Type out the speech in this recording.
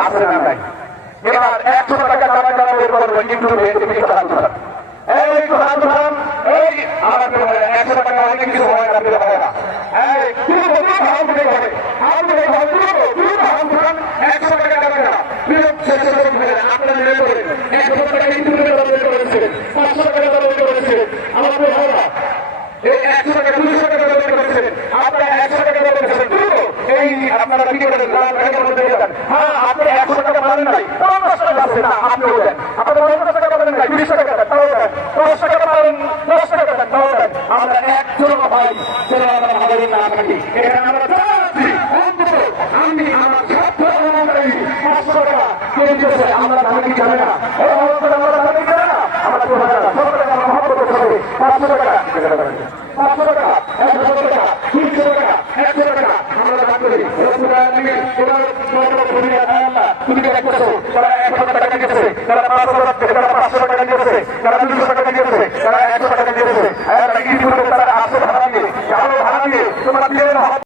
আছে না নাই এবার একশো টাকা টাকা টাকা বের করব একটু এই তুমি হাত উঠান একশো করে আপনারা টাকা কিন্তু বের বের আমার একশো টাকা দুশো টাকা বের করেছিলেন আপনারা একশো টাকা বের করেছিলেন এই হ্যাঁ আপনি একশো টাকা পারেন নাই, পঞ্চাশ টাকা আছে না টাকা পারেন নাই, বিশ টাকা দেন, তাও টাকা পারেন দশ টাকা দেন আমরা একজন টাকা দিয়েছে আমরা আমরা তিনশো টাকা তারা একশো টাকা দিয়েছে তারা পাঁচশো টাকা দিয়েছে তারা